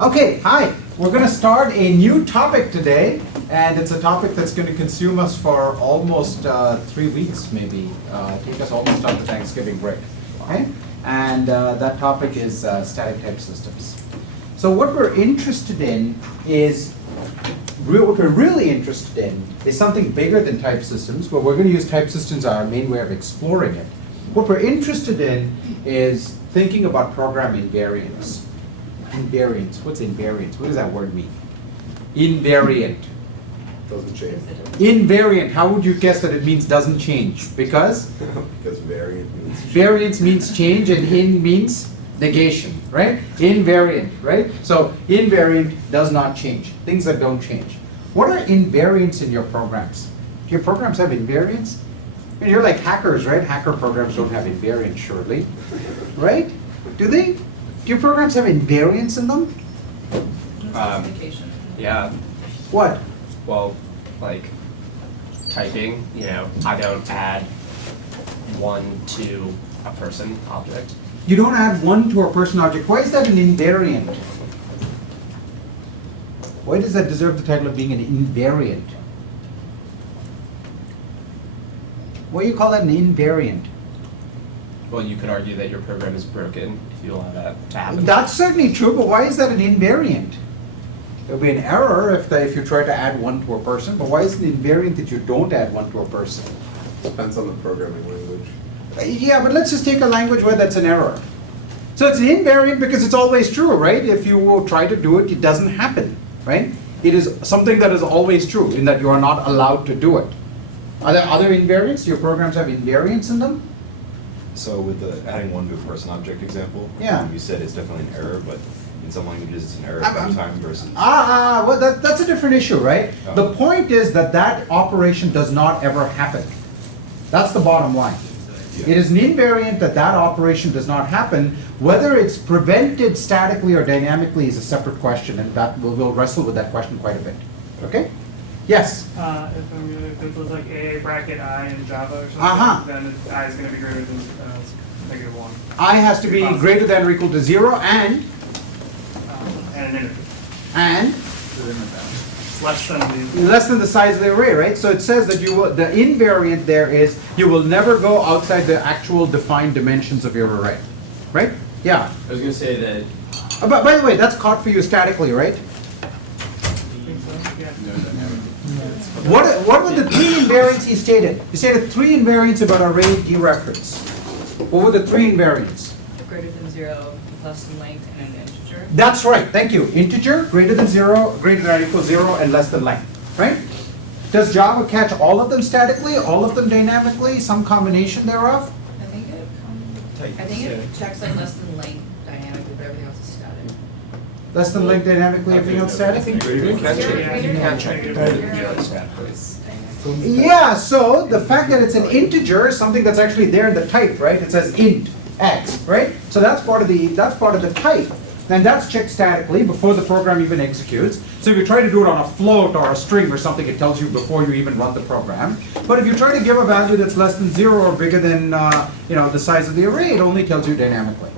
Okay, hi. We're going to start a new topic today, and it's a topic that's going to consume us for almost 3 weeks, maybe. Take us almost up to Thanksgiving break. Okay? And that topic is static type systems. So what we're interested in is, what we're really interested in is something bigger than type systems, but we're going to use type systems as our main way of exploring it. What we're interested in is thinking about program invariance. Invariance. What's invariance? What does that word mean? Invariant. Doesn't change. Invariant. How would you guess that it means doesn't change? Because? Because variant means change. Variance means change and in means negation, right? Invariant, right? So invariant does not change. Things that don't change. What are invariants in your programs? Do your programs have invariants? I mean, you're like hackers, right? Hacker programs don't have invariants, surely. Right? Do they? Do your programs have invariants in them? Yeah. What? Well, like typing, I don't add 1 to a person object. You don't add 1 to a person object. Why is that an invariant? Why does that deserve the title of being an invariant? Why do you call that an invariant? Well, you could argue that your program is broken if you allow that to happen. That's certainly true, but why is that an invariant? There would be an error if you try to add 1 to a person, but why is it invariant that you don't add 1 to a person? Depends on the programming language. Yeah, but let's just take a language where that's an error. So it's an invariant because it's always true, right? If you will try to do it, it doesn't happen, right? It is something that is always true in that you are not allowed to do it. Are there other invariants? Do your programs have invariants in them? So with the adding 1 to a person object example, Yeah. you said it's definitely an error, but in some languages it's an error I'm- every time versus. Well, that's a different issue, right? Oh. The point is that that operation does not ever happen. That's the bottom line. Yeah. It is an invariant that that operation does not happen. Whether it's prevented statically or dynamically is a separate question, and that we'll wrestle with that question quite a bit. Okay? Yes? If it was like a bracket I in Java or something, Uh-huh. then I is going to be greater than -1. I has to be greater than or equal to 0 And an integer. and It's less than the. less than the size of the array, right? So it says that the invariant there is you will never go outside the actual defined dimensions of your array, right? Yeah. I was going to say that. But by the way, that's caught for you statically, right? Yeah. What were the 3 invariants he stated? He stated 3 invariants about array dereference. What were the 3 invariants? Greater than 0, less than length, and an integer. That's right, thank you. Integer, greater than 0, greater than or equal to 0, and less than length, right? Does Java catch all of them statically, all of them dynamically, some combination thereof? I think it checks like less than length dynamically, but everything else is static. Less than length dynamically, everything else static? You can check Yeah. statically. Yeah, so the fact that it's an integer is something that's actually there in the type, right? It says int x, right? So that's part of the type. And that's checked statically before the program even executes. So if you try to do it on a float or a string or something, it tells you before you even run the program. But if you try to give a value that's less than 0 or bigger than the size of the array, it only tells you dynamically.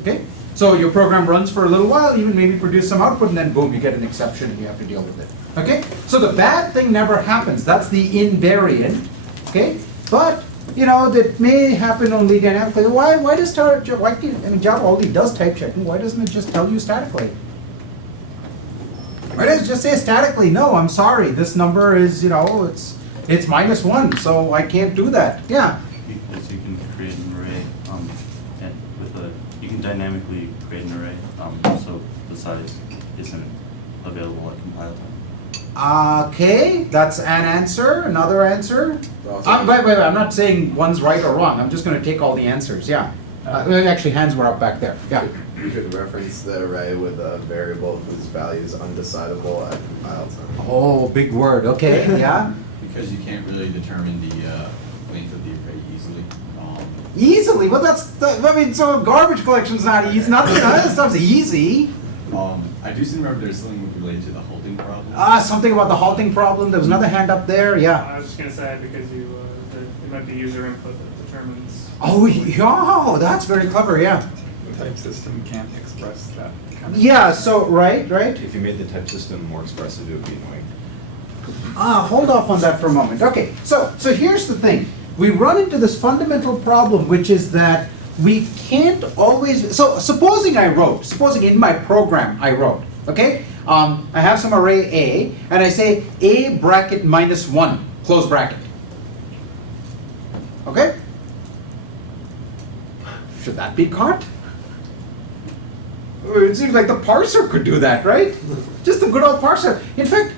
Okay? So your program runs for a little while, even maybe produce some output, and then boom, you get an exception and you have to deal with it. Okay? So the bad thing never happens. That's the invariant. Okay? But that may happen only dynamically. Why does Java only does type checking? Why doesn't it just tell you statically? Why does it just say statically? No, I'm sorry. This number is it's -1, so I can't do that. Yeah. Because you can create an array, and you can dynamically create an array, so the size isn't available at compile time. Okay, that's an answer. Another answer. Wait, I'm not saying one's right or wrong. I'm just going to take all the answers. Yeah. Actually, hands were up back there. Yeah. You could reference the array with a variable whose value is undecidable at compile time. Oh, big word. Okay. Yeah. Because you can't really determine the length of the array easily. Easily? Well, so garbage collection's not easy. None of that stuff's easy. I do seem to remember there's something related to the halting problem. Something about the halting problem. There was another hand up there. Yeah. I was just going to say because it might be user input that determines. Oh, yeah. That's very clever. Yeah. The type system can't express that kind Yeah, so, right. If you made the type system more expressive, it would be annoying. Hold off on that for a moment. Okay, so here's the thing. We run into this fundamental problem, which is that we can't always, so supposing in my program I wrote, okay? I have some array A, and I say A bracket minus 1, close bracket. Okay? Should that be caught? It seems like the parser could do that, right? Just the good old parser. In fact,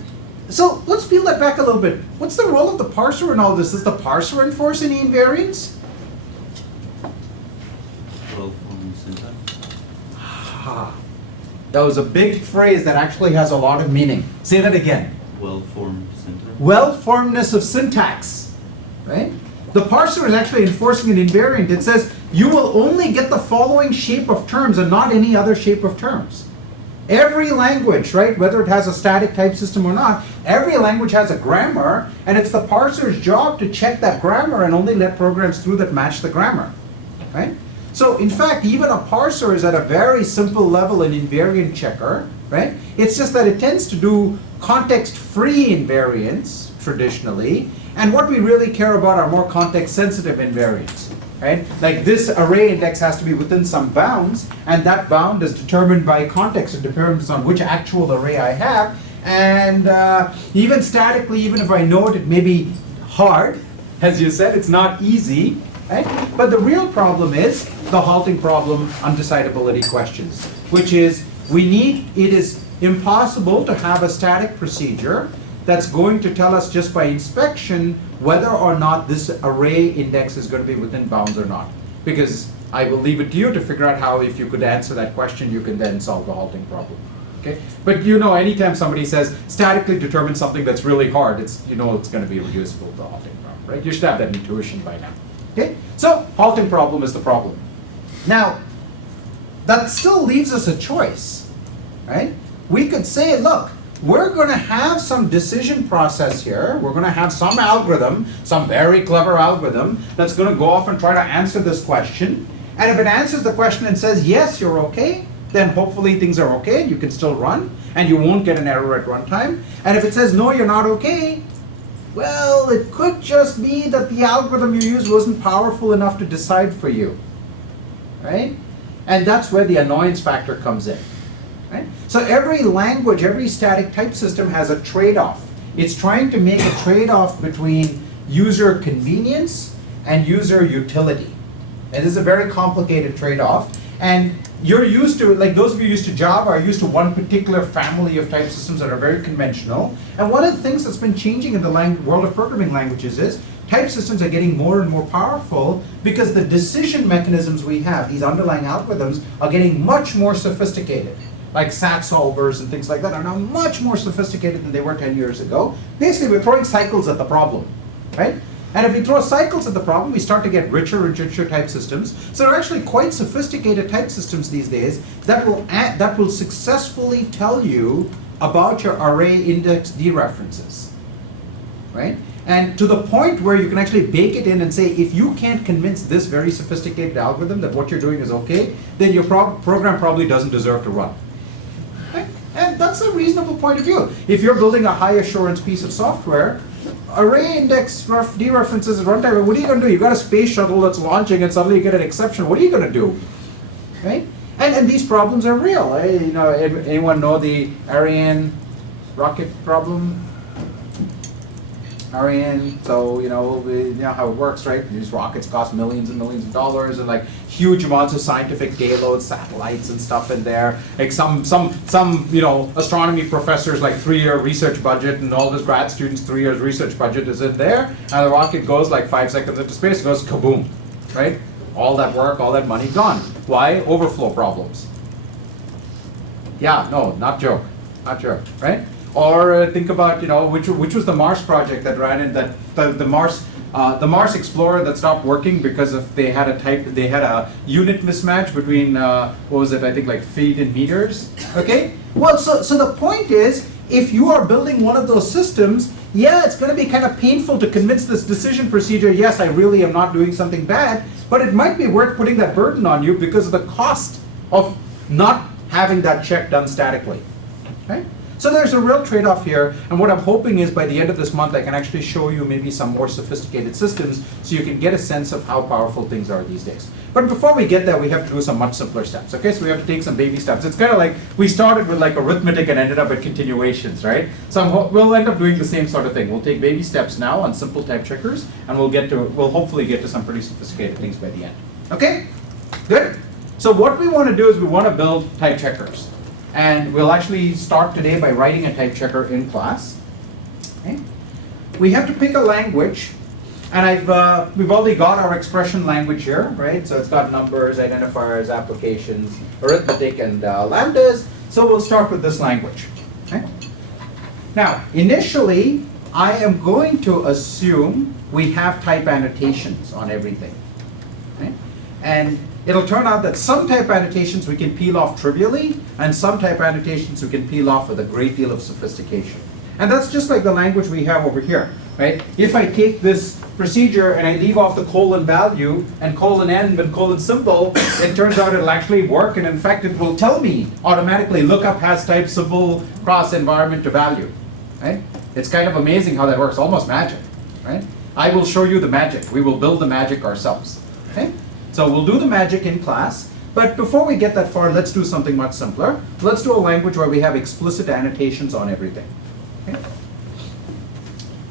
so let's peel that back a little bit. What's the role of the parser in all this? Does the parser enforce any invariance? Well-formed syntax. That was a big phrase that actually has a lot of meaning. Say that again. Well-formed syntax. Well-formedness of syntax, right? The parser is actually enforcing an invariant. It says you will only get the following shape of terms and not any other shape of terms. Every language, right, whether it has a static type system or not, every language has a grammar, and it's the parser's job to check that grammar and only let programs through that match the grammar, right? So in fact, even a parser is at a very simple level an invariant checker, right? It's just that it tends to do context-free invariance traditionally, and what we really care about are more context-sensitive invariants, right? Like this array index has to be within some bounds, and that bound is determined by context. It depends on which actual array I have, and even statically, even if I know it, it may be hard. As you said, it's not easy, right? But the real problem is the halting problem, undecidability questions, which is it is impossible to have a static procedure that's going to tell us just by inspection whether or not this array index is going to be within bounds or not. Because I will leave it to you to figure out how, if you could answer that question, you can then solve the halting problem. Okay? But you know, anytime somebody says statically determine something that's really hard, you know it's going to be reducible to the halting problem, right? You should have that intuition by now. Okay? So halting problem is the problem. Now, that still leaves us a choice, right? We could say, look, we're going to have some decision process here. We're going to have some algorithm, some very clever algorithm that's going to go off and try to answer this question. And if it answers the question and says, yes, you're okay, then hopefully things are okay, you can still run, and you won't get an error at runtime. And if it says, no, you're not okay, well, it could just be that the algorithm you used wasn't powerful enough to decide for you, right? And that's where the annoyance factor comes in. Right? So every language, every static type system has a trade-off. It's trying to make a trade-off between user convenience and user utility. And this is a very complicated trade-off. And you're used to, like those of you used to Java are used to one particular family of type systems that are very conventional. And one of the things that's been changing in the world of programming languages is type systems are getting more and more powerful because the decision mechanisms we have, these underlying algorithms, are getting much more sophisticated. Like SAT solvers and things like that are now much more sophisticated than they were 10 years ago. Basically, we're throwing cycles at the problem, right? And if we throw cycles at the problem, we start to get richer and richer type systems. So there are actually quite sophisticated type systems these days that will successfully tell you about your array index dereferences, right? And to the point where you can actually bake it in and say, if you can't convince this very sophisticated algorithm that what you're doing is okay, then your program probably doesn't deserve to run. And that's a reasonable point of view. If you're building a high assurance piece of software, array index dereferences at runtime, what are you going to do? You've got a space shuttle that's launching and suddenly you get an exception. What are you going to do? Right? And these problems are real. You know, anyone know the Ariane rocket problem? Ariane, so you know how it works, right? These rockets cost millions and millions of dollars, and like huge amounts of scientific payloads, satellites and stuff in there. Like some astronomy professors like 3-year research budget, and all this grad students 3 years research budget is in there, and the rocket goes like 5 seconds into space, goes kaboom, right? All that work, all that money gone. Why? Overflow problems. Yeah, no, not joke, right? Or think about which was the Mars project that ran in that the Mars Explorer that stopped working because they had a unit mismatch between what was it, I think like feet and meters. Okay. Well, so the point is, if you are building one of those systems, yeah, it's going to be kind of painful to convince this decision procedure. Yes, I really am not doing something bad, but it might be worth putting that burden on you because of the cost of not having that check done statically. Okay? So there's a real trade-off here, and what I'm hoping is by the end of this month I can actually show you maybe some more sophisticated systems so you can get a sense of how powerful things are these days. But before we get there, we have to do some much simpler steps, okay? So we have to take some baby steps. It's kind of like we started with like arithmetic and ended up at continuations, right? So we'll end up doing the same sort of thing. We'll take baby steps now on simple type checkers, and we'll hopefully get to some pretty sophisticated things by the end. Okay? Good? So what we want to do is we want to build type checkers. And we'll actually start today by writing a type checker in class. Okay? We have to pick a language, and we've already got our expression language here, right? So it's got numbers, identifiers, applications, arithmetic, and lambdas. So we'll start with this language. Okay? Now, initially, I am going to assume we have type annotations on everything. Okay? And it'll turn out that some type annotations we can peel off trivially, and some type annotations we can peel off with a great deal of sophistication. And that's just like the language we have over here, right? If I take this procedure and I leave off the colon value and colon end and colon symbol, it turns out it'll actually work, and in fact it will tell me automatically lookup has type symbol cross environment to value, right? It's kind of amazing how that works, almost magic, right? I will show you the magic. We will build the magic ourselves, okay? So we'll do the magic in class, but before we get that far, let's do something much simpler. Let's do a language where we have explicit annotations on everything. Okay?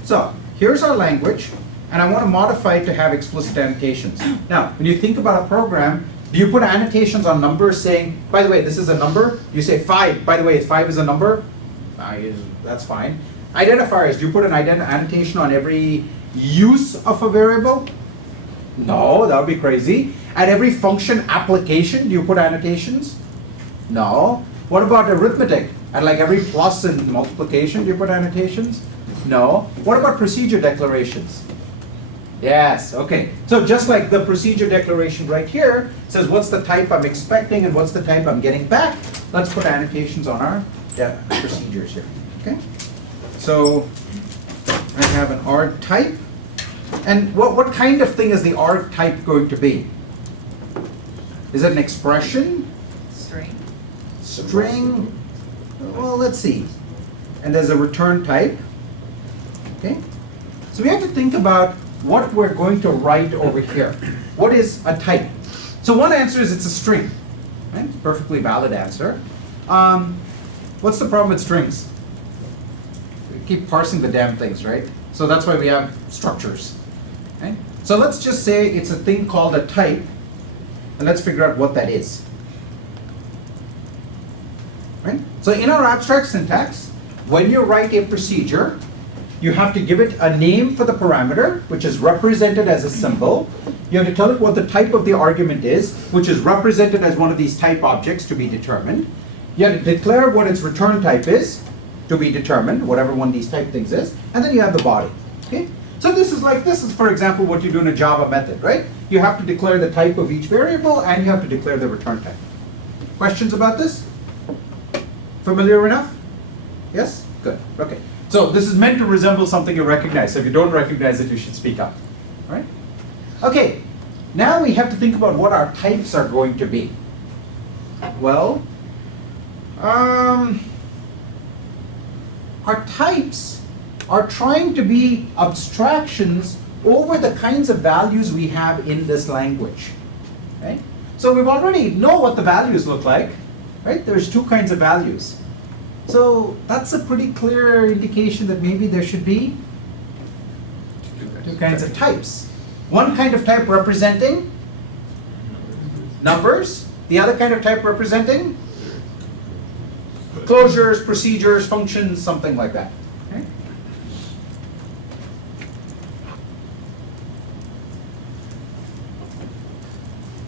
So here's our language, and I want to modify it to have explicit annotations. Now, when you think about a program, do you put annotations on numbers saying, by the way, this is a number? You say 5, by the way, 5 is a number? That's fine. Identifiers, do you put an annotation on every use of a variable? No, that would be crazy. At every function application, do you put annotations? No. What about arithmetic? At like every plus and multiplication, do you put annotations? No. What about procedure declarations? Yes, okay. So just like the procedure declaration right here says what's the type I'm expecting and what's the type I'm getting back, let's put annotations on our procedures here. Okay? So I have an arg type. And what kind of thing is the arg type going to be? Is it an expression? String. String? Well, let's see. And there's a return type. Okay? So we have to think about what we're going to write over here. What is a type? So one answer is it's a string. Right? Perfectly valid answer. What's the problem with strings? We keep parsing the damn things, right? So that's why we have structures. Okay? So let's just say it's a thing called a type, and let's figure out what that is. Right? So in our abstract syntax, when you write a procedure, you have to give it a name for the parameter, which is represented as a symbol. You have to tell it what the type of the argument is, which is represented as one of these type objects to be determined. You have to declare what its return type is, to be determined, whatever one of these type things is, and then you have the body. Okay? So this is for example what you do in a Java method, right? You have to declare the type of each variable and you have to declare the return type. Questions about this? Familiar enough? Yes? Good. Okay. So this is meant to resemble something you recognize. So if you don't recognize it, you should speak up. All right? Okay. Now we have to think about what our types are going to be. Well, our types are trying to be abstractions over the kinds of values we have in this language. Right? So we've already know what the values look like. Right? There's two kinds of values. So that's a pretty clear indication that maybe there should be two kinds of types. One kind of type representing numbers, the other kind of type representing closures, procedures, functions, something like that. Okay?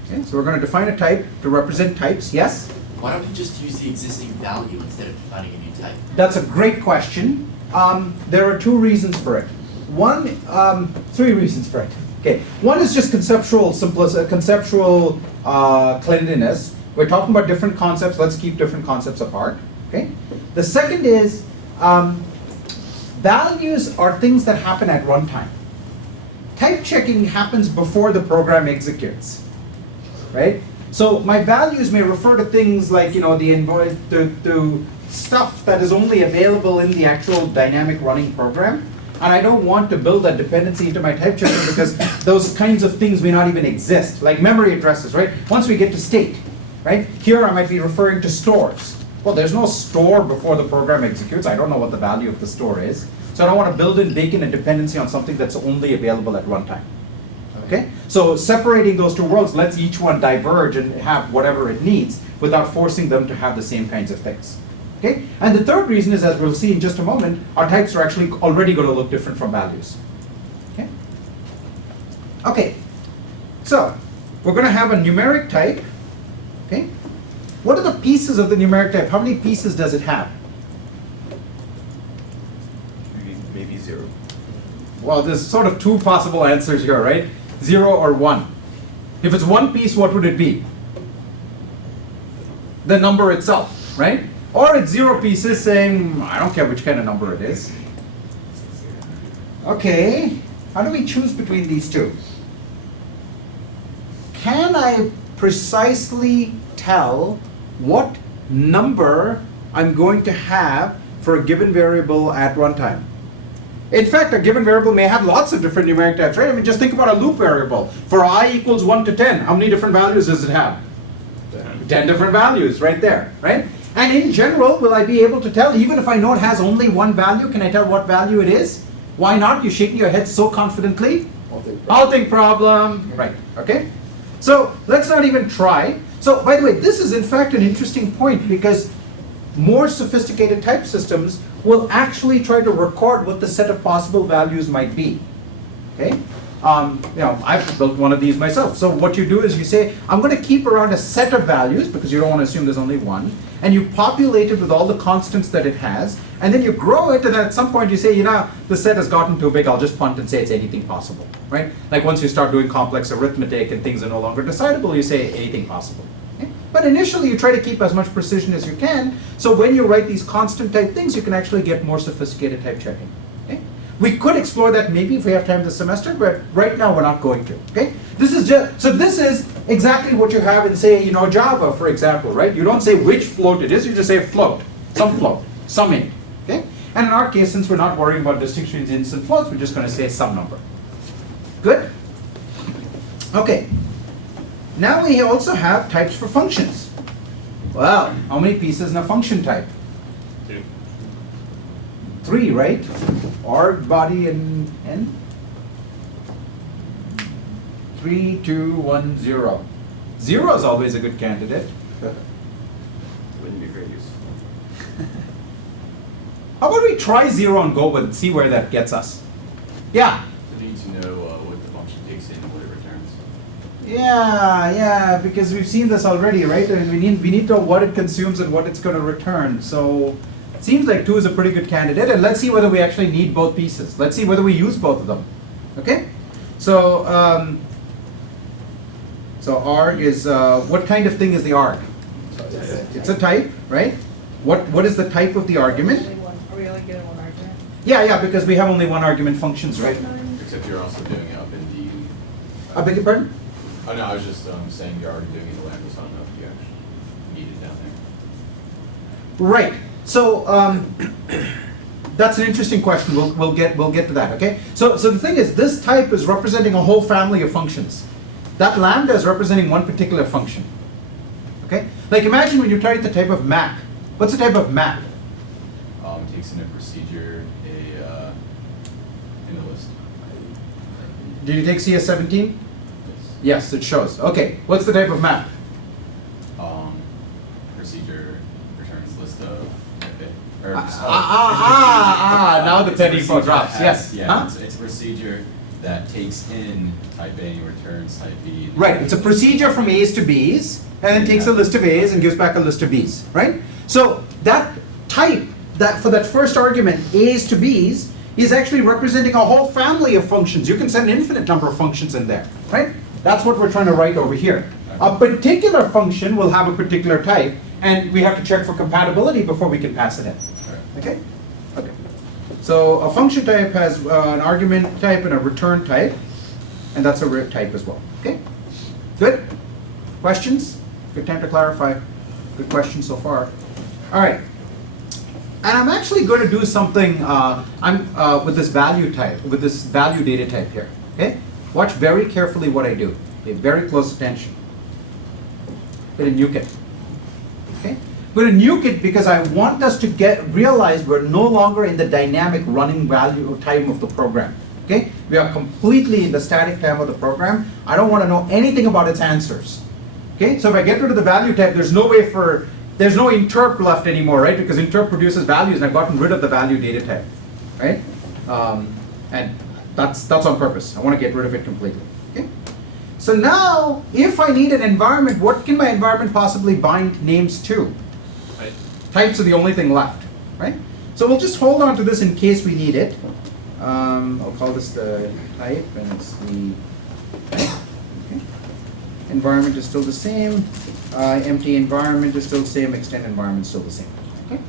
Okay, so we're going to define a type to represent types. Yes? Why don't we just use the existing value instead of defining a new type? That's a great question. There are two reasons for it. Three reasons for it. Okay, one is just conceptual cleanliness. We're talking about different concepts. Let's keep different concepts apart. Okay. The second is values are things that happen at runtime. Type checking happens before the program executes, right? So my values may refer to things like, the stuff that is only available in the actual dynamic running program. And I don't want to build that dependency into my type checker because those kinds of things may not even exist, like memory addresses, right? Once we get to state, right? Here I might be referring to stores. Well, there's no store before the program executes. I don't know what the value of the store is. So I don't want to bake in a dependency on something that's only available at runtime. Okay? So separating those two worlds lets each one diverge and have whatever it needs without forcing them to have the same kinds of things. Okay? And the third reason is, as we'll see in just a moment, our types are actually already going to look different from values. Okay? Okay. So we're going to have a numeric type. Okay? What are the pieces of the numeric type? How many pieces does it have? Maybe 0. Well, there's sort of two possible answers here, right? 0 or 1. If it's one piece, what would it be? The number itself, right? Or it's 0 pieces saying, I don't care which kind of number it is. Okay, how do we choose between these two? Can I precisely tell what number I'm going to have for a given variable at runtime? In fact, a given variable may have lots of different numeric types, right? I mean, just think about a loop variable. For I equals 1 to 10, how many different values does it have? 10 different values right there, right? And in general, will I be able to tell, even if I know it has only one value, can I tell what value it is? Why not? You're shaking your head so confidently. Halting problem. Right, okay? So let's not even try. So by the way, this is in fact an interesting point because more sophisticated type systems will actually try to record what the set of possible values might be. Okay? I've built one of these myself. So what you do is you say, I'm going to keep around a set of values because you don't want to assume there's only one, and you populate it with all the constants that it has, and then you grow it, and at some point you say, the set has gotten too big, I'll just punt and say it's anything possible, right? Like once you start doing complex arithmetic and things are no longer decidable, you say anything possible. Okay? But initially you try to keep as much precision as you can, so when you write these constant type things, you can actually get more sophisticated type checking. Okay? We could explore that maybe if we have time this semester, but right now we're not going to. Okay? This is exactly what you have in, say, Java, for example, right? You don't say which float it is, you just say float, some int. Okay? And in our case, since we're not worrying about distinctions in int and floats, we're just going to say some number. Good? Okay. Now we also have types for functions. Well, how many pieces in a function type? 2. 3, right? Arg, body, and end. 3, 2, 1, 0. 0 is always a good candidate. Wouldn't be very useful. How about we try 0 and go and see where that gets us? Yeah. So you need to know what the function takes in and what it returns. Yeah, because we've seen this already, right? And we need to know what it consumes and what it's going to return. So it seems like 2 is a pretty good candidate, and let's see whether we actually need both pieces. Let's see whether we use both of them. Okay? So, so arg is, what kind of thing is the arg? It's a type, right? What is the type of the argument? Are we only getting one argument? Yeah, because we have only one argument functions, right? Except you're also doing it up in the. I beg your pardon? Oh no, I was just saying you're already doing it in the lambda, so I don't know if you actually need it down there. Right. So that's an interesting question. We'll get to that. Okay. So the thing is, this type is representing a whole family of functions. That lambda is representing one particular function. Okay. Like imagine when you write the type of map. What's the type of map? Takes in a procedure, in a list. Did you take CS17? Yes, it shows. Okay. What's the type of map? Procedure returns list of type A. Or, Now the it's a penny procedure drops. that Yes. has- Yeah, Huh? it's a procedure that takes in type A and returns type B. Right. It's a procedure from A's to B's, and then takes a list of A's and gives back a list of B's. Right. So that type, that for that first argument, A's to B's, is actually representing a whole family of functions. You can send an infinite number of functions in there. Right. That's what we're trying to write over here. A particular function will have a particular type, and we have to check for compatibility before we can pass it in. Okay? Okay. So a function type has an argument type and a return type, and that's a type as well. Okay? Good? Questions? Good time to clarify. Good question so far. All right. And I'm actually going to do something with this value type, with this value data type here. Okay? Watch very carefully what I do. Pay very close attention. I'm going to nuke it. Okay? I'm going to nuke it because I want us to realize we're no longer in the dynamic running value time of the program. Okay? We are completely in the static time of the program. I don't want to know anything about its answers. Okay? So if I get rid of the value type, there's no interp left anymore, right? Because interp produces values, and I've gotten rid of the value data type, right? And that's on purpose. I want to get rid of it completely. Okay? So now, if I need an environment, what can my environment possibly bind names to? Right. Types are the only thing left, right? So we'll just hold on to this in case we need it. I'll call this the type, and it's the okay. Environment is still the same. Empty environment is still the same. Extend environment is still the same. Okay.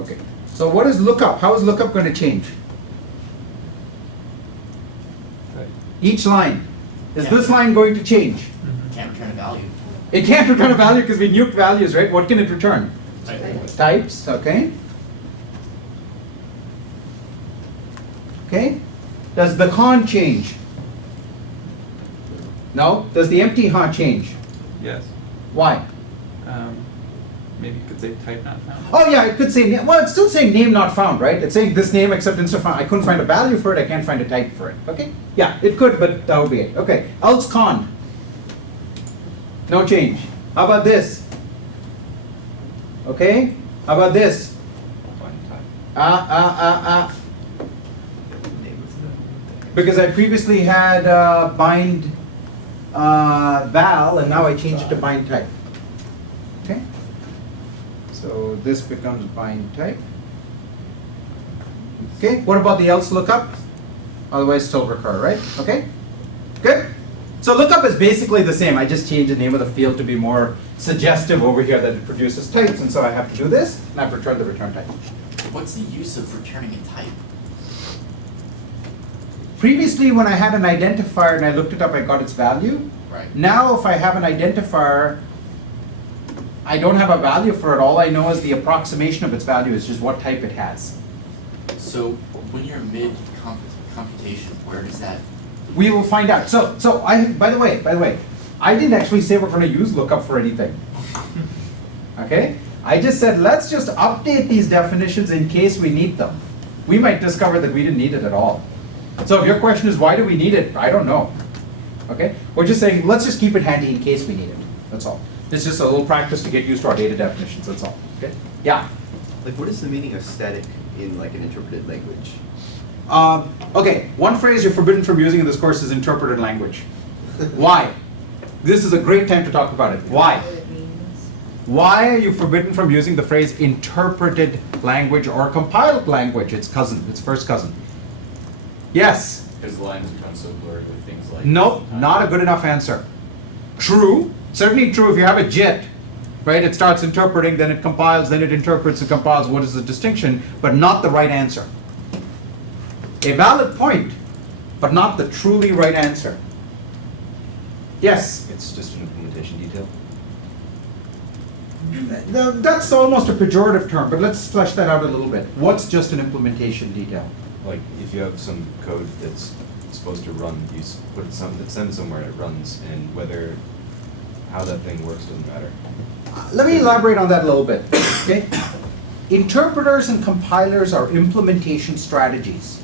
Okay. So what is lookup? How is lookup going to change? Each line. Is this line going to change? Can't return a value. It can't return a value because we nuked values, right? What can it return? Type. Types. Okay. Okay. Does the con change? No. Does the empty change? Yes. Why? Maybe you could say type not found. Oh yeah, it could say name. Well, it's still saying name not found, right? It's saying this name except instead of found. I couldn't find a value for it. I can't find a type for it. Okay. Yeah, it could, but that would be it. Okay. Else con. No change. How about this? Okay. How about this? Because I previously had bind val, and now I changed it to bind type. Okay. So this becomes bind type. Okay. What about the else lookup? Otherwise, still recur, right? Okay. Good. So lookup is basically the same. I just changed the name of the field to be more suggestive over here that it produces types, and so I have to do this, and I've returned the return type. What's the use of returning a type? Previously, when I had an identifier and I looked it up, I got its value. Right. Now, if I have an identifier, I don't have a value for it. All I know is the approximation of its value is just what type it has. So when you're mid computation, where does that? We will find out. So by the way, I didn't actually say we're going to use lookup for anything. Okay? I just said let's just update these definitions in case we need them. We might discover that we didn't need it at all. So if your question is why do we need it, I don't know. Okay? We're just saying let's just keep it handy in case we need it. That's all. It's just a little practice to get used to our data definitions. That's all. Okay? Yeah. Like, what is the meaning of static in like an interpreted language? Okay, one phrase you're forbidden from using in this course is interpreted language. Why? This is a great time to talk about it. Why? What it means. Why are you forbidden from using the phrase interpreted language or compiled language? Its cousin, its first cousin. Yes? Because the lines become so blurred with things like. Nope, not a good enough answer. True, certainly true if you have a JIT, right? It starts interpreting, then it compiles, then it interprets and compiles. What is the distinction? But not the right answer. A valid point, but not the truly right answer. Yes? It's just an implementation detail. That's almost a pejorative term, but let's flesh that out a little bit. What's just an implementation detail? Like if you have some code that's supposed to run, you put it send it somewhere and it runs, and how that thing works doesn't matter. Let me elaborate on that a little bit. Okay? Interpreters and compilers are implementation strategies.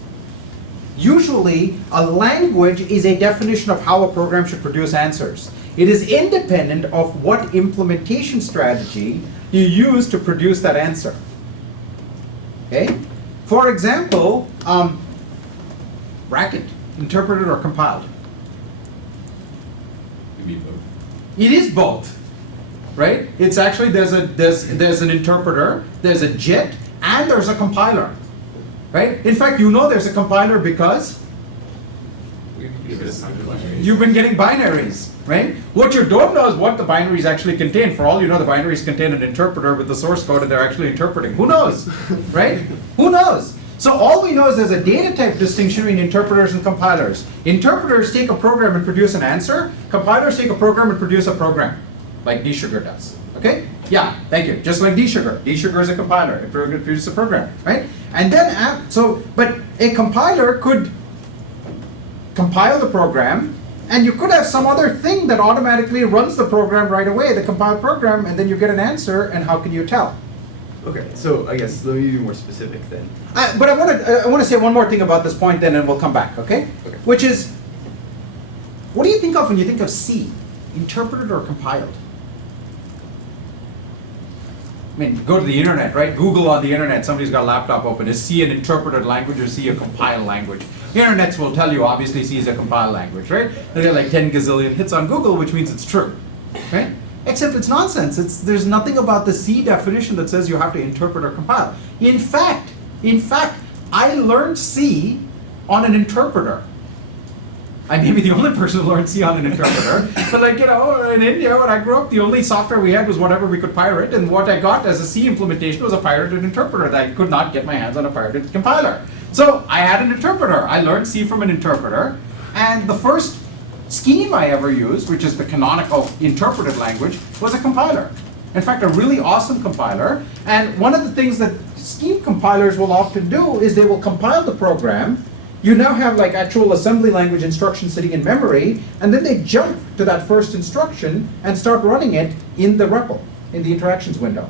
Usually, a language is a definition of how a program should produce answers. It is independent of what implementation strategy you use to produce that answer. Okay? For example, bracket, interpreted or compiled. Could be both. It is both, right? It's actually there's an interpreter, there's a JIT, and there's a compiler, right? In fact, you know there's a compiler because you've been getting binaries, right? What you don't know is what the binaries actually contain. For all you know, the binaries contain an interpreter with the source code and they're actually interpreting. Who knows, right? Who knows? So all we know is there's a data type distinction between interpreters and compilers. Interpreters take a program and produce an answer. Compilers take a program and produce a program. like dsugar does. Okay? Yeah, thank you. Just like dsugar. Dsugar is a compiler. It produces a program, right? And then, but a compiler could compile the program, and you could have some other thing that automatically runs the program right away, the compiled program, and then you get an answer, and how can you tell? Okay, so I guess let me be more specific then. But I want to say one more thing about this point, then, and we'll come back, okay? Okay. Which is, what do you think of when you think of C? Interpreted or compiled? I mean, go to the internet, right? Google on the internet, somebody's got a laptop open. Is C an interpreted language or C a compiled language? Internets will tell you, obviously, C is a compiled language, right? They get like 10 gazillion hits on Google, which means it's true, right? Except it's nonsense. There's nothing about the C definition that says you have to interpret or compile. In fact, I learned C on an interpreter. I may be the only person who learned C on an interpreter, but like, in India, when I grew up, the only software we had was whatever we could pirate, and what I got as a C implementation was a pirated interpreter that I could not get my hands on a pirated compiler. So I had an interpreter. I learned C from an interpreter, and the first scheme I ever used, which is the canonical interpreted language, was a compiler. In fact, a really awesome compiler, and one of the things that scheme compilers will often do is they will compile the program. You now have like actual assembly language instructions sitting in memory, and then they jump to that first instruction and start running it in the REPL, in the interactions window.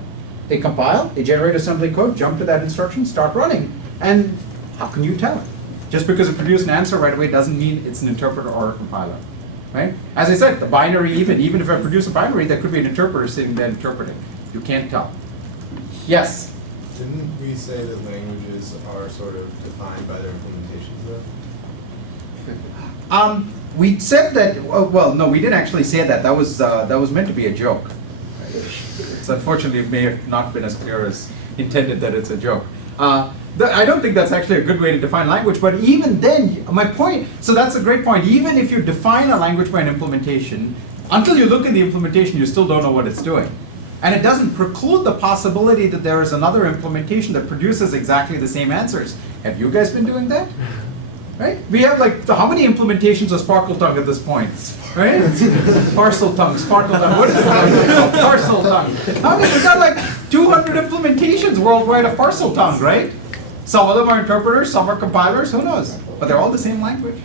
They compile, they generate assembly code, jump to that instruction, start running. And how can you tell? Just because it produced an answer right away doesn't mean it's an interpreter or a compiler, right? As I said, the binary, even if I produce a binary, there could be an interpreter sitting there interpreting. You can't tell. Yes? Didn't we say that languages are sort of defined by their implementations, though? We said that. Well, no, we didn't actually say that. That was meant to be a joke. So unfortunately, it may have not been as clear as intended that it's a joke. I don't think that's actually a good way to define language. But even then, my point. So that's a great point. Even if you define a language by an implementation, until you look at the implementation, you still don't know what it's doing. And it doesn't preclude the possibility that there is another implementation that produces exactly the same answers. Have you guys been doing that? Right? We have like, how many implementations of Sparkle Tongue at this point? Right? Parcel Tongue, Sparkle Tongue, what is it? Parcel Tongue. How many? We've got like 200 implementations worldwide of Parcel Tongue, right? Some of them are interpreters, some are compilers, who knows? But they're all the same language.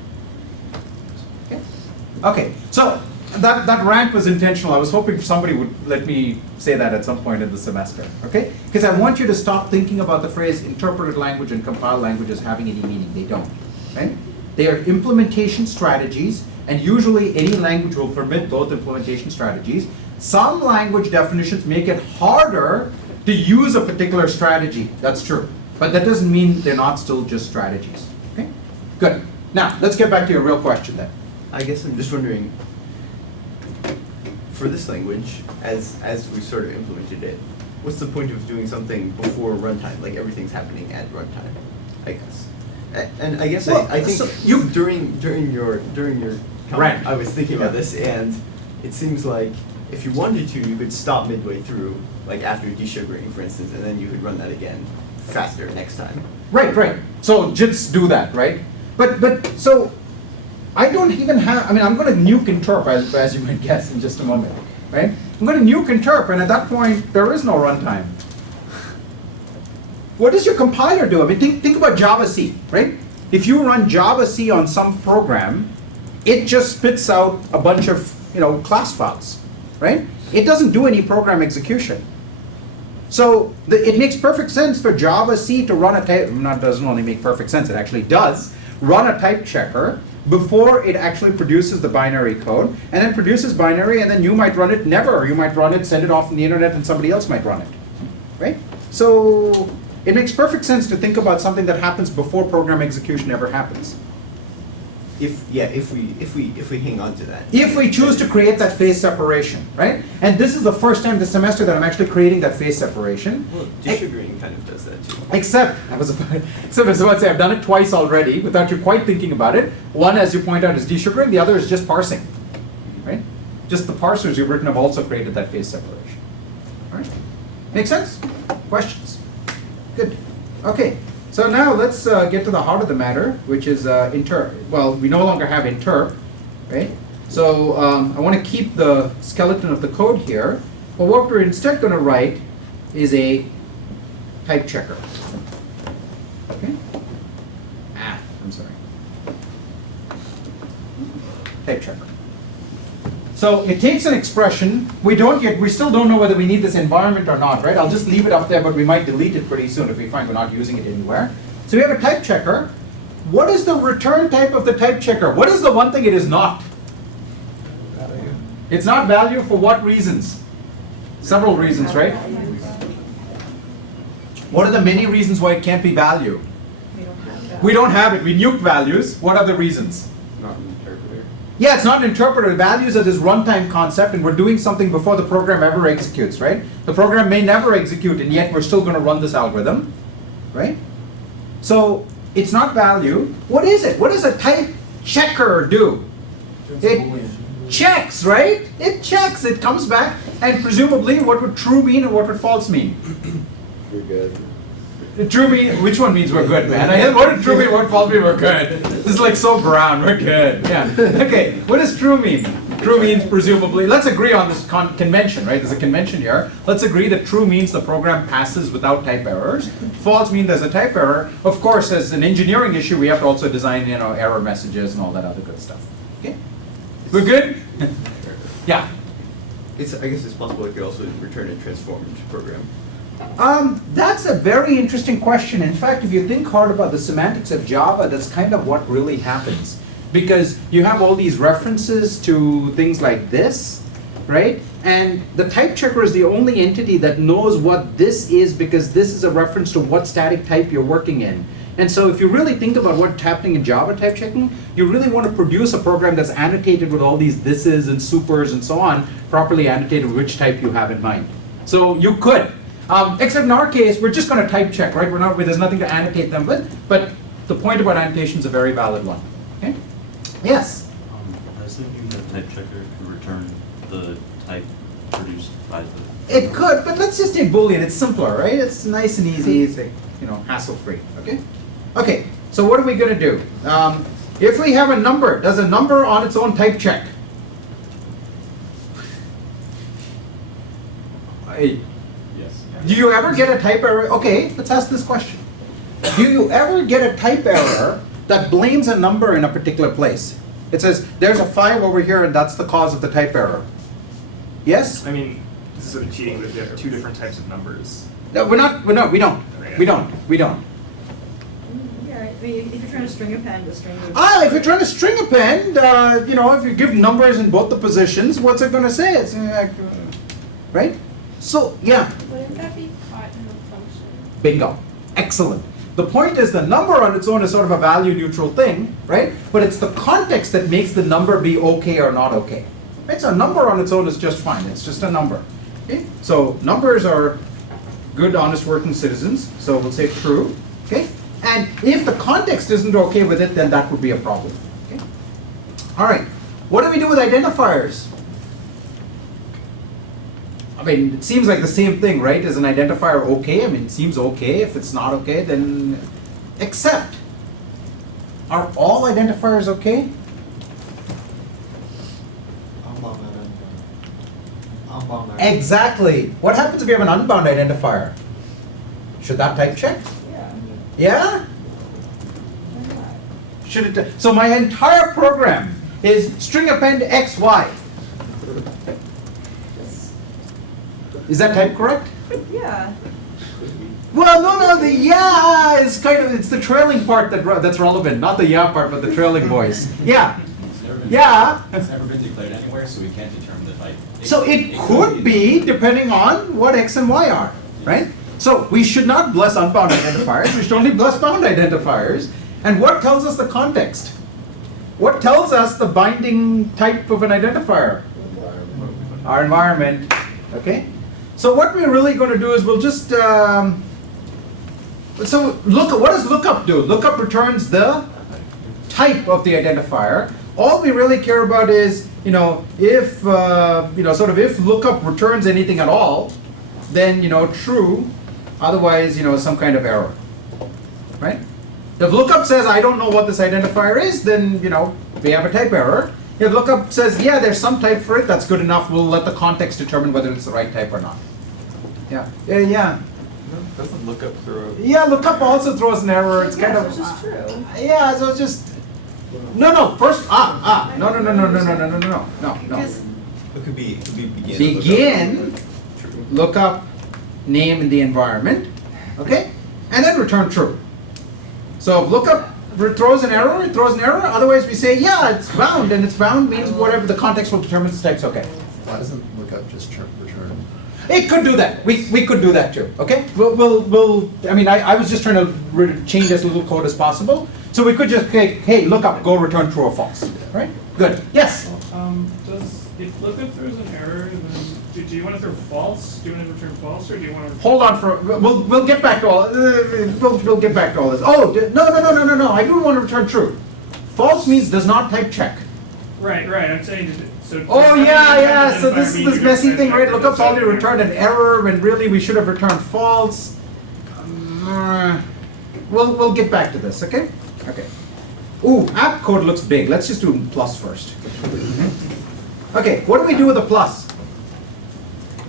Okay, so that rant was intentional. I was hoping somebody would let me say that at some point in the semester, okay? Because I want you to stop thinking about the phrase interpreted language and compiled language as having any meaning. They don't, right? They are implementation strategies, and usually any language will permit both implementation strategies. Some language definitions make it harder to use a particular strategy. That's true. But that doesn't mean they're not still just strategies, okay? Good. Now, let's get back to your real question then. I guess I'm just wondering, for this language, as we sort of implemented it, what's the point of doing something before runtime? Like everything's happening at runtime, I guess. And I guess Well, I think so you- during your comment, Right. I was thinking about this, and it seems like if you wanted to, you could stop midway through, like after desugaring, for instance, and then you could run that again faster next time. Right. So JITs do that, right? But so I don't even have, I mean, I'm going to nuke interp, as you might guess, in just a moment, right? I'm going to nuke interp, and at that point, there is no runtime. What does your compiler do? I mean, think about Java C, right? If you run Java C on some program, it just spits out a bunch of, class files, right? It doesn't do any program execution. So it makes perfect sense for Java C to run a type, doesn't only make perfect sense, it actually does, run a type checker before it actually produces the binary code, and then produces binary, and then you might run it never, or you might run it, send it off on the internet, and somebody else might run it, right? So it makes perfect sense to think about something that happens before program execution ever happens. If we hang on to that. If we choose to create that phase separation, right? And this is the first time this semester that I'm actually creating that phase separation. Well, desugaring kind of does that too. Except, I was about to say, I've done it twice already without you quite thinking about it. One, as you point out, is desugaring. The other is just parsing, right? Just the parsers you've written have also created that phase separation. All right? Make sense? Questions? Good. Okay. So now let's get to the heart of the matter, which is interp. Well, we no longer have interp, right? So I want to keep the skeleton of the code here, but what we're instead going to write is a type checker. Okay? I'm sorry. Type checker. So it takes an expression. We still don't know whether we need this environment or not, right? I'll just leave it up there, but we might delete it pretty soon if we find we're not using it anywhere. So we have a type checker. What is the return type of the type checker? What is the one thing it is not? It's not value for what reasons? Several reasons, right? What are the many reasons why it can't be value? We don't have it. We nuke values. What are the reasons? Not an interpreter. Yeah, it's not an interpreter. Values are this runtime concept, and we're doing something before the program ever executes, right? The program may never execute, and yet we're still going to run this algorithm, right? So it's not value. What is it? What does a type checker do? It checks, right? It checks. It comes back, and presumably, what would true mean and what would false mean? You're good. True mean, which one means we're good, man? What did true mean, what false mean we're good? This is like so brown, we're good. Yeah. Okay, what does true mean? True means presumably, let's agree on this convention, right? There's a convention here. Let's agree that true means the program passes without type errors. False means there's a type error. Of course, as an engineering issue, we have to also design, error messages and all that other good stuff. Okay? We're good? Yeah. I guess it's possible it could also return a transformed program. That's a very interesting question. In fact, if you think hard about the semantics of Java, that's kind of what really happens. Because you have all these references to things like this, right? And the type checker is the only entity that knows what this is because this is a reference to what static type you're working in. And so if you really think about what's happening in Java type checking, you really want to produce a program that's annotated with all these thises and supers and so on, properly annotated which type you have in mind. So you could. Except in our case, we're just going to type check, right? There's nothing to annotate them with, but the point about annotation is a very valid one. Okay? Yes? I was thinking that type checker could return the type produced by the... It could, but let's just take Boolean. It's simpler, right? It's nice and easy. It's, hassle-free. Okay? Okay, so what are we going to do? If we have a number, does a number on its own type check? Do you ever get a type error? Okay, let's ask this question. Do you ever get a type error that blames a number in a particular place? It says, there's a 5 over here and that's the cause of the type error. Yes? I mean, this is sort of cheating with two different types of numbers. No, we don't. We don't. Yeah, I mean, if you're trying to string append a string. If you're trying to string append, if you give numbers in both the positions, what's it going to say? It's right? So, yeah. Wouldn't that be part of a function? Bingo. Excellent. The point is the number on its own is sort of a value neutral thing, right? But it's the context that makes the number be okay or not okay. Right? So a number on its own is just fine. It's just a number. Okay? So numbers are good, honest working citizens. So we'll say true. Okay? And if the context isn't okay with it, then that would be a problem. Okay? All right. What do we do with identifiers? I mean, it seems like the same thing, right? Is an identifier okay? I mean, it seems okay. If it's not okay, then except. Are all identifiers okay? Exactly. What happens if you have an unbound identifier? Should that type check? Yeah? Should it? So my entire program is string append x, y. Is that type correct? Yeah. Well, no, the yeah is it's the trailing part that's relevant, not the yeah part, but the trailing voice. Yeah. Yeah. It's never been declared anywhere, so we can't determine the type. So it could be depending on what x and y are, right? So we should not bless unbound identifiers, we should only bless bound identifiers. And what tells us the context? What tells us the binding type of an identifier? Our environment, okay? So what we're really going to do is we'll just, what does lookup do? Lookup returns the type of the identifier. All we really care about is, if, if lookup returns anything at all, then, true, otherwise, some kind of error, right? If lookup says, I don't know what this identifier is, then, we have a type error. If If lookup says, yeah, there's some type for it, that's good enough. We'll let the context determine whether it's the right type or not. Yeah. Yeah. Doesn't lookup throw? Yeah, lookup also throws an error. It's kind of. Which is true. Yeah, so it's just. No. First, no. Because It could be begin. Begin, lookup, name in the environment, okay, and then return true. So if lookup throws an error, it throws an error. Otherwise, we say, yeah, it's bound, and it's bound means whatever the context will determine its type's okay. Why doesn't lookup just return? It could do that. We could do that too. Okay. We'll. I mean, I was just trying to change as little code as possible. So we could just say, hey, lookup, go return true or false. Right. Good. Yes. If lookup throws an error, then do you want to throw false? Do you want to return false, or do you want to? Hold on for. We'll get back to all. We'll get back to all this. Oh no. I do want to return true. False means does not type check. Right. I'm saying so. Oh yeah. So this is this messy thing, right? Lookup's already returned an error when really we should have returned false. We'll get back to this. Okay. Okay. Ooh, app code looks big. Let's just do plus first. Okay. What do we do with a plus?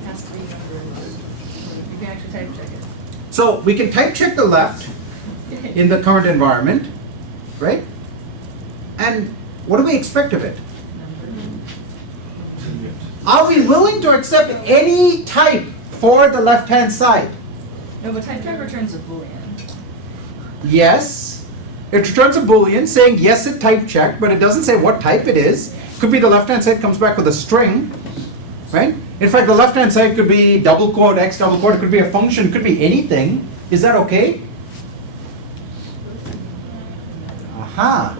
it has to be numbers. You can actually type check it. So we can type check the left in the current environment, right? And what do we expect of it? Are we willing to accept any type for the left-hand side? No, but type check returns a boolean. Yes. It returns a boolean saying yes, it type checked, but it doesn't say what type it is. Could be the left-hand side comes back with a string, right? In fact, the left-hand side could be double quote, X double quote, it could be a function, could be anything. Is that okay? Aha.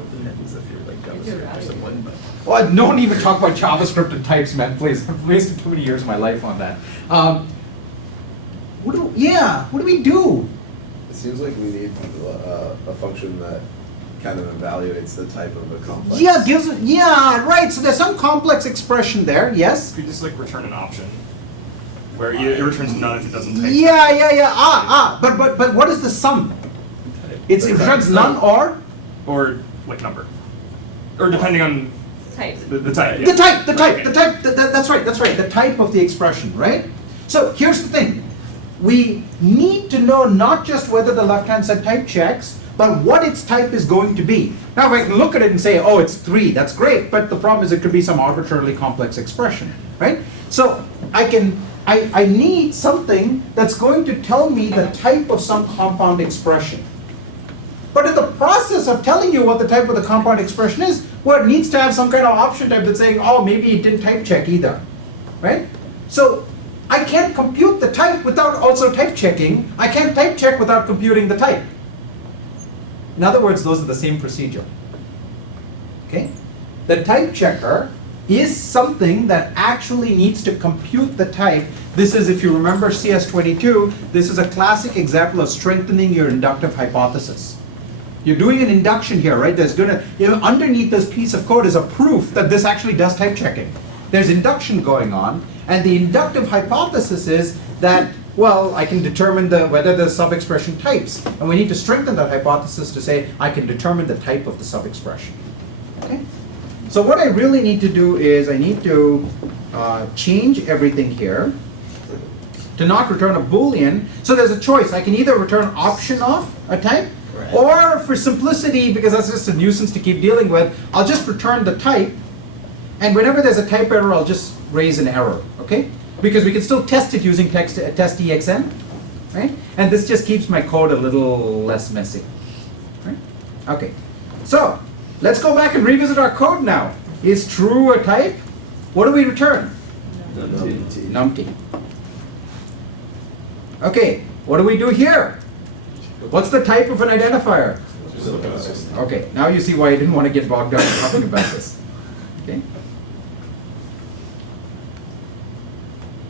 Well, don't even talk about JavaScript and types, man, please. I've wasted too many years of my life on that. What do we do? It seems like we need a function that kind of evaluates the type of a complex. Yeah, right. So there's some complex expression there, yes? You could just like return an option where it returns none if it doesn't type. Yeah. But what is the sum? It returns none or like number, or depending on Type. the type. Yeah. the type. That's right. The type of the expression, right? So here's the thing. We need to know not just whether the left-hand side type checks, but what its type is going to be. Now I can look at it and say, oh, it's 3, that's great, but the problem is it could be some arbitrarily complex expression, right? So I need something that's going to tell me the type of some compound expression. But in the process of telling you what the type of the compound expression is, well, it needs to have some kind of option type that's saying, oh, maybe it didn't type check either, right? So I can't compute the type without also type checking. I can't type check without computing the type. In other words, those are the same procedure. Okay? The type checker is something that actually needs to compute the type. This is, if you remember CS22, this is a classic example of strengthening your inductive hypothesis. You're doing an induction here, right? There's underneath this piece of code is a proof that this actually does type checking. There's induction going on, and the inductive hypothesis is that, well, I can determine whether the sub-expression types, and we need to strengthen that hypothesis to say I can determine the type of the sub-expression. Okay? So what I really need to do is I need to change everything here to not return a boolean. So there's a choice. I can either return option of a type, or for simplicity, because that's just a nuisance to keep dealing with, I'll just return the type, and whenever there's a type error, I'll just raise an error, okay? Because we can still test it using test.exn, right? And this just keeps my code a little less messy, right? Okay, so let's go back and revisit our code now. Is true a type? What do we return? Numpty. Okay, what do we do here? What's the type of an identifier? Okay, now you see why I didn't want to get bogged down in talking about this. Okay.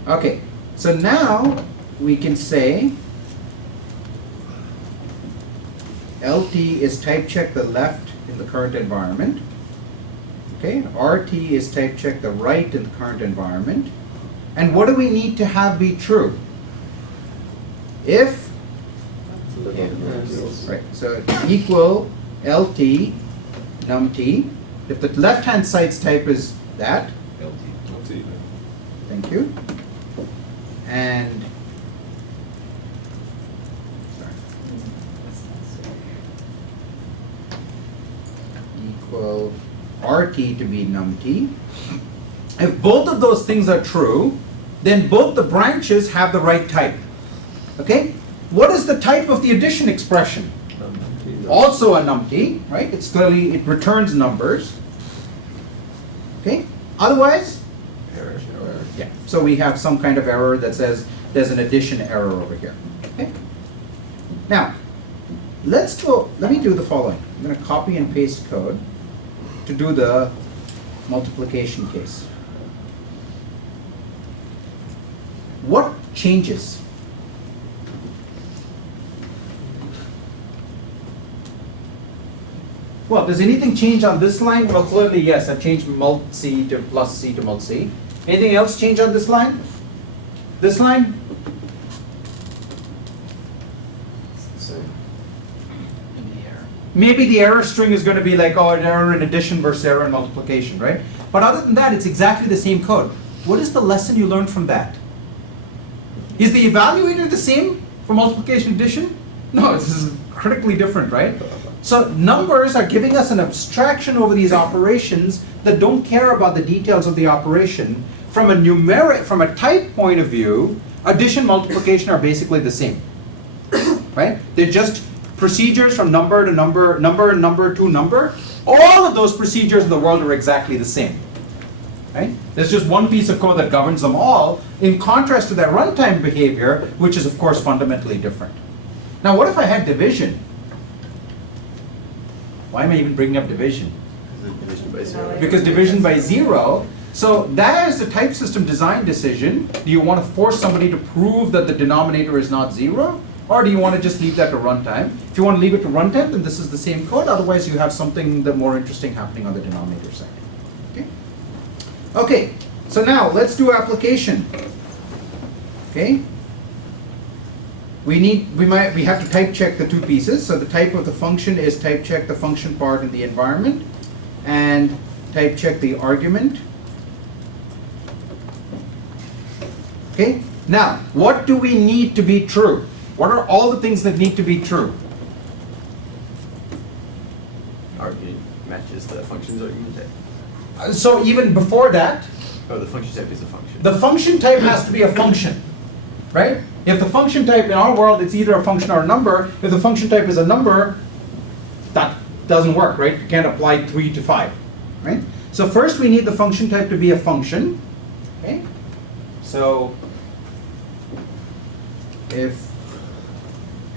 Okay, so now we can say LT is type check the left in the current environment. Okay, RT is type check the right in the current environment. And what do we need to have be true? If right, so equal LT numt If the left-hand side's type is that, LT. thank you, and equal RT to be numt. If both of those things are true, then both the branches have the right type. Okay? What is the type of the addition expression? Also a numt, right? It's clearly, it returns numbers. Okay? Otherwise? Error. Yeah. So we have some kind of error that says there's an addition error over here. Okay? Now, let me do the following. I'm going to copy and paste code to do the multiplication case. What changes? Well, does anything change on this line? Well, clearly yes, I've changed mult C to plus C to mult C. Anything else change on this line? This line? Same. Maybe the error string is going to be like, oh, an error in addition versus error in multiplication, right? But other than that, it's exactly the same code. What is the lesson you learned from that? Is the evaluator the same for multiplication addition? No, this is critically different, right? So numbers are giving us an abstraction over these operations that don't care about the details of the operation. From a type point of view, addition, multiplication are basically the same, right? They're just procedures from number to number, number to number. All of those procedures in the world are exactly the same, right? There's just one piece of code that governs them all, in contrast to that runtime behavior, which is of course fundamentally different. Now what if I had division? Why am I even bringing up division? Division by 0. Because division by 0, so that is the type system design decision. Do you want to force somebody to prove that the denominator is not 0? Or do you want to just leave that to runtime? If you want to leave it to runtime, then this is the same code. Otherwise, you have something that more interesting happening on the denominator side. Okay? Okay, so now let's do application. Okay? We have to type check the two pieces. So the type of the function is type check the function part in the environment and type check the argument. Okay? Now, what do we need to be true? What are all the things that need to be true? Argument matches the function's argument type. So even before that, Oh, the function type is a function. the function type has to be a function, right? If the function type in our world, it's either a function or a number. If the function type is a number, that doesn't work, right? You can't apply 3 to 5, right? So first we need the function type to be a function, okay? So if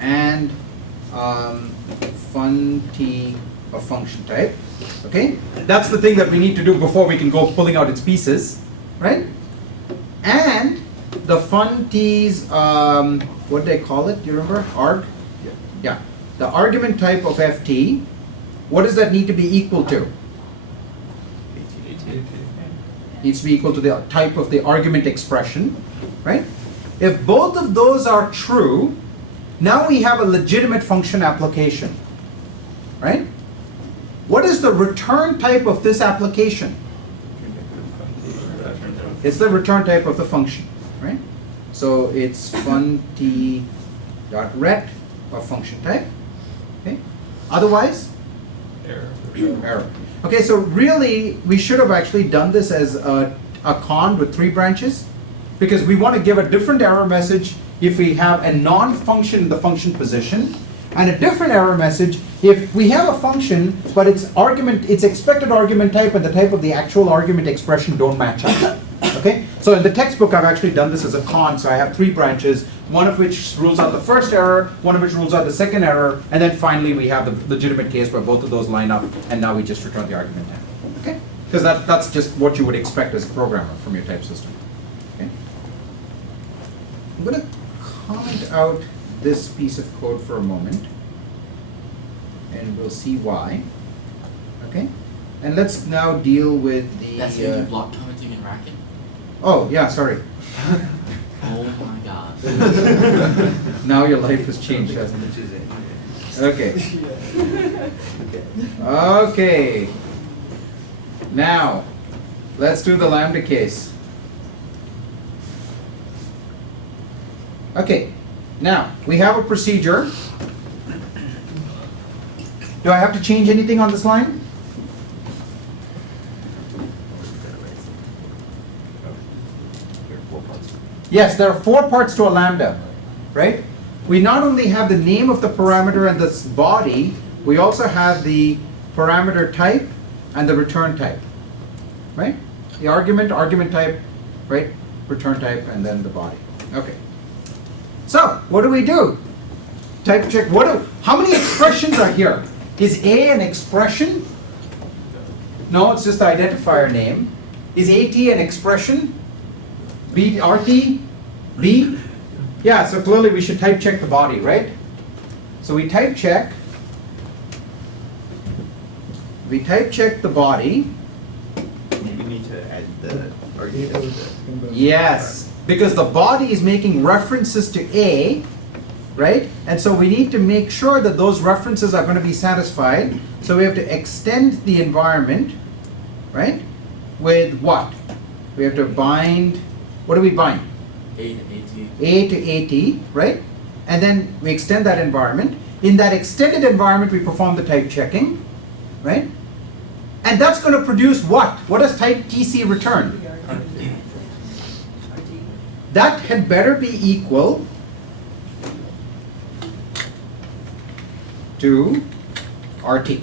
and fun t of function type, okay? That's the thing that we need to do before we can go pulling out its pieces, right? And the fun t's, what do they call it? Do you remember? Arg? Yeah. The argument type of ft, what does that need to be equal to? Needs to be equal to the type of the argument expression, right? If both of those are true, now we have a legitimate function application, right? What is the return type of this application? It's the return type of the function, right? So it's fun_t.ret of function type, okay? Otherwise? Error. Okay, so really, we should have actually done this as a con with 3 branches, because we want to give a different error message if we have a non-function in the function position, and a different error message if we have a function, but its expected argument type and the type of the actual argument expression don't match up. Okay? So in the textbook, I've actually done this as a con, so I have 3 branches, one of which rules out the first error, one of which rules out the second error, and then finally we have the legitimate case where both of those line up, and now we just return the argument type. Okay? Because that's just what you would expect as a programmer from your type system. Okay? I'm going to comment out this piece of code for a moment, and we'll see why. Okay? And let's now deal with the... That's when you block commenting and racking? Oh, yeah, sorry. Oh my god. Now your life has changed, hasn't it? Okay. Okay. Now, let's do the lambda case. Okay, now, we have a procedure. Do I have to change anything on this line? There are 4 parts. Yes, there are 4 parts to a lambda, right? We not only have the name of the parameter and this body, we also have the parameter type and the return type, right? The argument, argument type, right? Return type, and then the body. Okay. So, what do we do? Type check. How many expressions are here? Is A an expression? No, it's just the identifier name. Is AT an expression? B, RT? B? Yeah, so clearly we should type check the body, right? So we type check. We type check the body. You need to add the argument. Yes, because the body is making references to A, right? And so we need to make sure that those references are going to be satisfied. So we have to extend the environment, right? With what? We have to bind, what do we bind? A to AT. A to AT, right? And then we extend that environment. In that extended environment, we perform the type checking, right? And that's going to produce what? What does type TC return? That had better be equal to RT,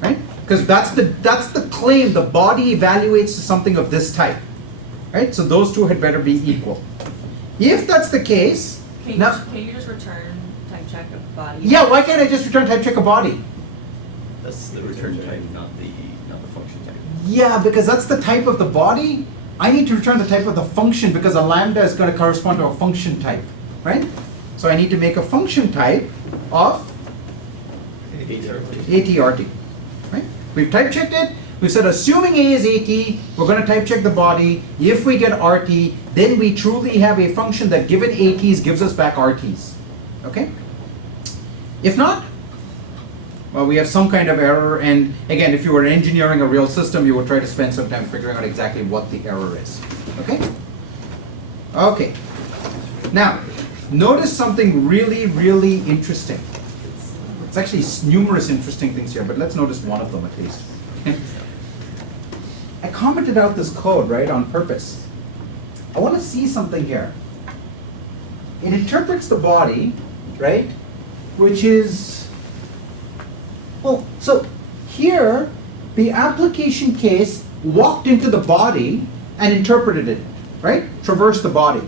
right? Because that's the claim. The body evaluates to something of this type, right? So those two had better be equal. If that's the case, Can you just return type check of body? yeah, why can't I just return type check a body? That's the return type, not the function type. Yeah, because that's the type of the body. I need to return the type of the function because a lambda is going to correspond to a function type, right? So I need to make a function type of ATRT, right? We've type checked it. We've said assuming A is AT, we're going to type check the body. If we get RT, then we truly have a function that given ATs gives us back RTs, okay? If not, well, we have some kind of error, and again, if you were engineering a real system, you would try to spend some time figuring out exactly what the error is, okay? Okay. Now, notice something really, really interesting. It's actually numerous interesting things here, but let's notice one of them at least. I commented out this code, right, on purpose. I want to see something here. It interprets the body, right, which is, well, so here, the application case walked into the body and interpreted it, right? Traversed the body.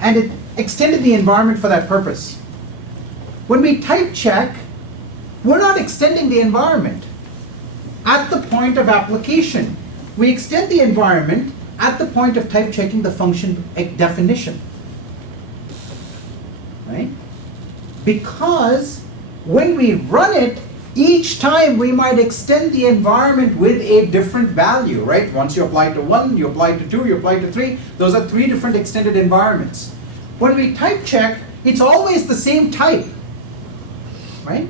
And it extended the environment for that purpose. When we type check, we're not extending the environment. At the point of application, we extend the environment at the point of type checking the function definition, right? Because when we run it, each time we might extend the environment with a different value, right? Once you apply to 1, you apply to 2, you apply to 3. Those are 3 different extended environments. When we type check, it's always the same type, right?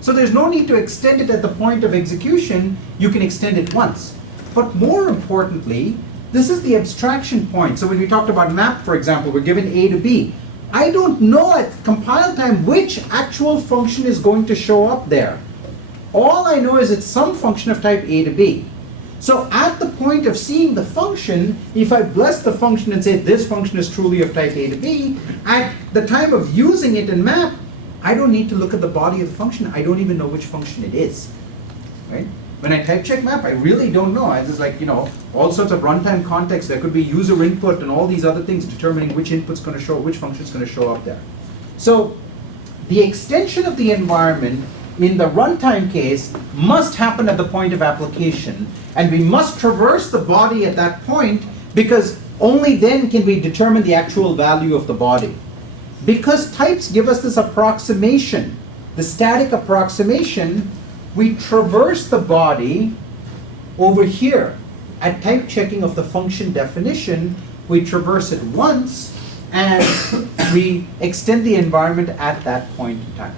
So there's no need to extend it at the point of execution. You can extend it once. But more importantly, this is the abstraction point. So when we talked about map, for example, we're given A to B. I don't know at compile time which actual function is going to show up there. All I know is it's some function of type A to B. So at the point of seeing the function, if I bless the function and say this function is truly of type A to B, at the time of using it in map, I don't need to look at the body of the function. I don't even know which function it is, right? When I type check map, I really don't know. I just like, all sorts of runtime context. There could be user input and all these other things determining which input's going to show, which function's going to show up there. So the extension of the environment in the runtime case must happen at the point of application, and we must traverse the body at that point because only then can we determine the actual value of the body. Because types give us this approximation, the static approximation, we traverse the body over here. At type checking of the function definition, we traverse it once and we extend the environment at that point in time.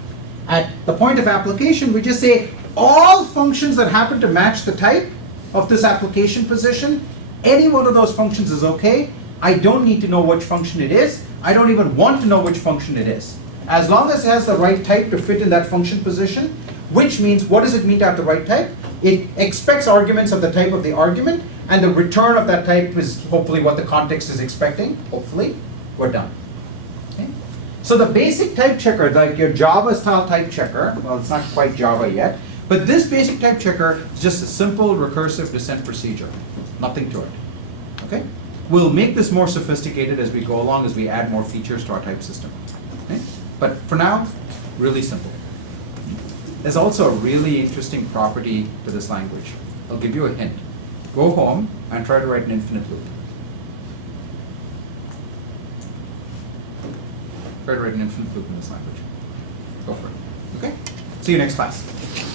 At the point of application, we just say, all functions that happen to match the type of this application position, any one of those functions is okay. I don't need to know which function it is. I don't even want to know which function it is. As long as it has the right type to fit in that function position, which means, what does it mean to have the right type? It expects arguments of the type of the argument, and the return of that type is hopefully what the context is expecting. Hopefully, we're done. Okay? So the basic type checker, like your Java style type checker, well, it's not quite Java yet, but this basic type checker is just a simple recursive descent procedure. Nothing to it. Okay? We'll make this more sophisticated as we go along, as we add more features to our type system. Okay? But for now, really simple. There's also a really interesting property to this language. I'll give you a hint. Go home and try to write an infinite loop. Try to write an infinite loop in this language. Go for it. Okay? See you next class.